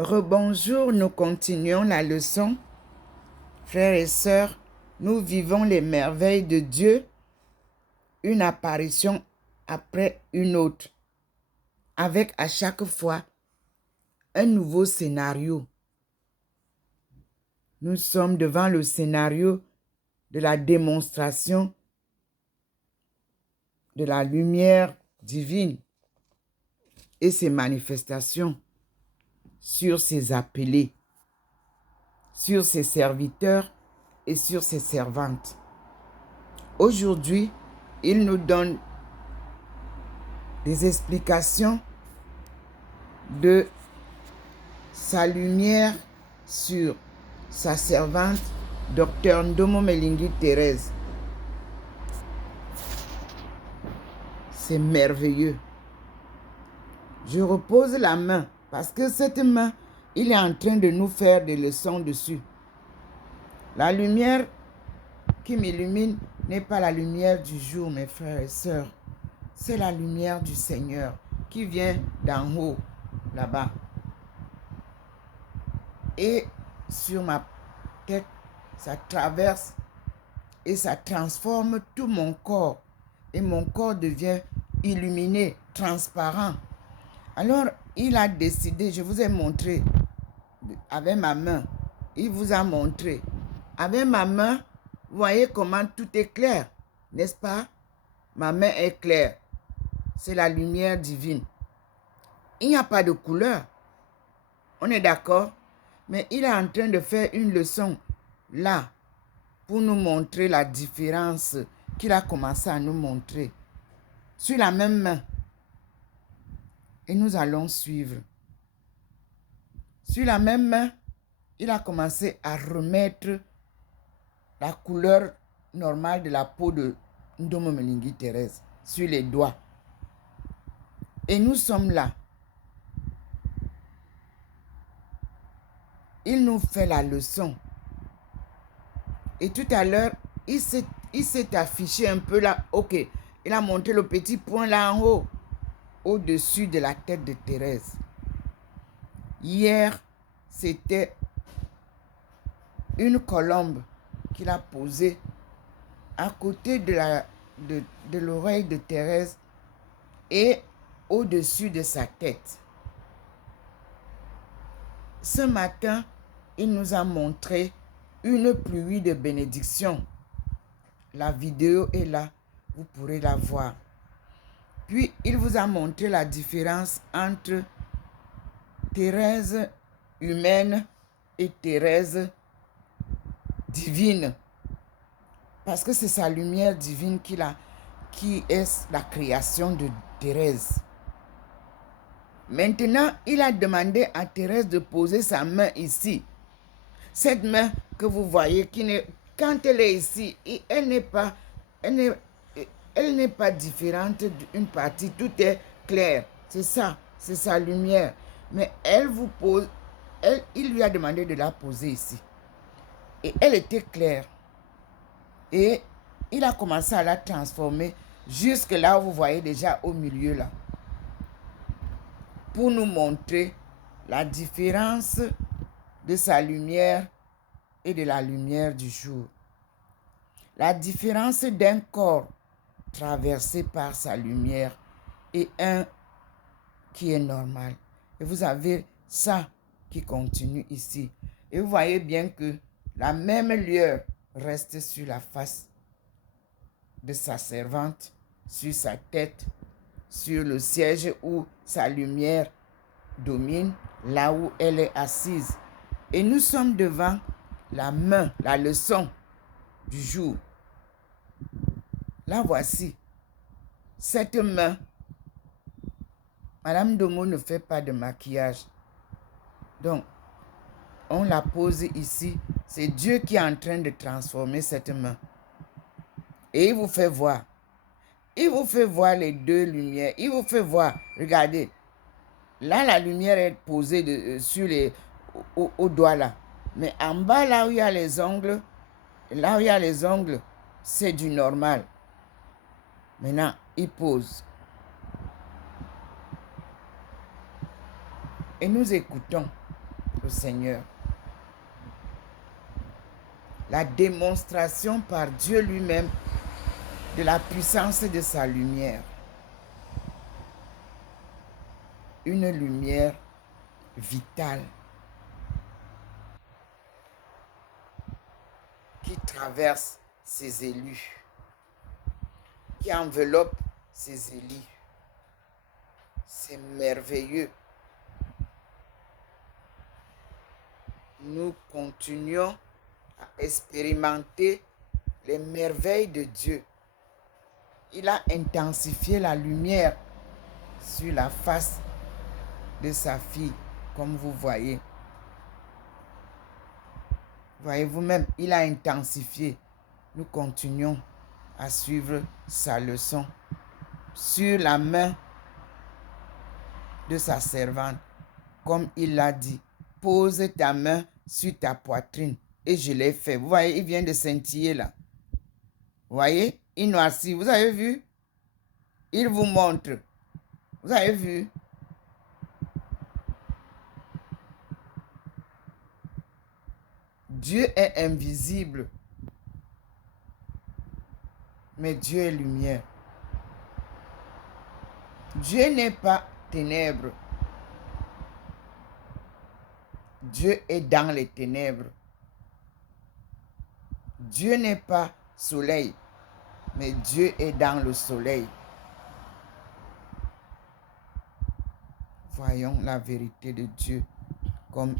Rebonjour, nous continuons la leçon. Frères et sœurs, nous vivons les merveilles de Dieu, une apparition après une autre, avec à chaque fois un nouveau scénario. Nous sommes devant le scénario de la démonstration de la lumière divine et ses manifestations sur ses appelés, sur ses serviteurs et sur ses servantes. Aujourd'hui, il nous donne des explications de sa lumière sur sa servante, Dr Ndomo Melingi Thérèse. C'est merveilleux. Je repose la main parce que cette main, il est en train de nous faire des leçons dessus. La lumière qui m'illumine n'est pas la lumière du jour, mes frères et sœurs. C'est la lumière du Seigneur qui vient d'en haut, là-bas. Et sur ma tête, ça traverse et ça transforme tout mon corps. Et mon corps devient illuminé, transparent. Alors, il a décidé, je vous ai montré avec ma main. Il vous a montré. Avec ma main, vous voyez comment tout est clair, n'est-ce pas? Ma main est claire. C'est la lumière divine. Il n'y a pas de couleur. On est d'accord? Mais il est en train de faire une leçon là pour nous montrer la différence qu'il a commencé à nous montrer sur la même main. Et nous allons suivre. Sur la même main, il a commencé à remettre la couleur normale de la peau de Ndomo Melingi Thérèse sur les doigts. Et nous sommes là. Il nous fait la leçon. Et tout à l'heure, il s'est affiché un peu là. Ok, il a montré le petit point là en haut, au-dessus de la tête de Thérèse. Hier, c'était une colombe qu'il a posée à côté de l'oreille de Thérèse et au-dessus de sa tête. Ce matin, il nous a montré une pluie de bénédiction. La vidéo est là, vous pourrez la voir. Puis, il vous a montré la différence entre Thérèse humaine et Thérèse divine. Parce que c'est sa lumière divine qui est la création de Thérèse. Maintenant, il a demandé à Thérèse de poser sa main ici. Cette main que vous voyez, quand elle est ici, elle n'est pas différente d'une partie. Tout est clair. C'est ça, c'est sa lumière. Mais il lui a demandé de la poser ici. Et elle était claire. Et il a commencé à la transformer jusque là où vous voyez déjà au milieu là. Pour nous montrer la différence de sa lumière et de la lumière du jour. La différence d'un corps traversé par sa lumière et un qui est normal. Et vous avez ça qui continue ici. Et vous voyez bien que la même lueur reste sur la face de sa servante, sur sa tête, sur le siège où sa lumière domine, là où elle est assise. Et nous sommes devant la main, la leçon du jour. La voici. Cette main, Madame Ndomo ne fait pas de maquillage. Donc, on la pose ici. C'est Dieu qui est en train de transformer cette main. Et il vous fait voir. Il vous fait voir les deux lumières. Il vous fait voir. Regardez. Là, la lumière est posée sur au doigt là. Mais en bas, là où il y a les ongles, c'est du normal. Maintenant, il pose. Et nous écoutons. Seigneur. La démonstration par Dieu lui-même de la puissance de sa lumière. Une lumière vitale qui traverse ses élus, qui enveloppe ses élus. C'est merveilleux. Nous continuons à expérimenter les merveilles de Dieu. Il a intensifié la lumière sur la face de sa fille, comme vous voyez. Voyez vous-même, il a intensifié. Nous continuons à suivre sa leçon sur la main de sa servante. Comme il l'a dit, pose ta main sur ta poitrine. Et je l'ai fait. Vous voyez, il vient de scintiller là. Vous voyez, il noircit. Vous avez vu? Il vous montre. Vous avez vu? Dieu est invisible. Mais Dieu est lumière. Dieu n'est pas ténèbres. Dieu est dans les ténèbres. Dieu n'est pas soleil, mais Dieu est dans le soleil. Voyons la vérité de Dieu comme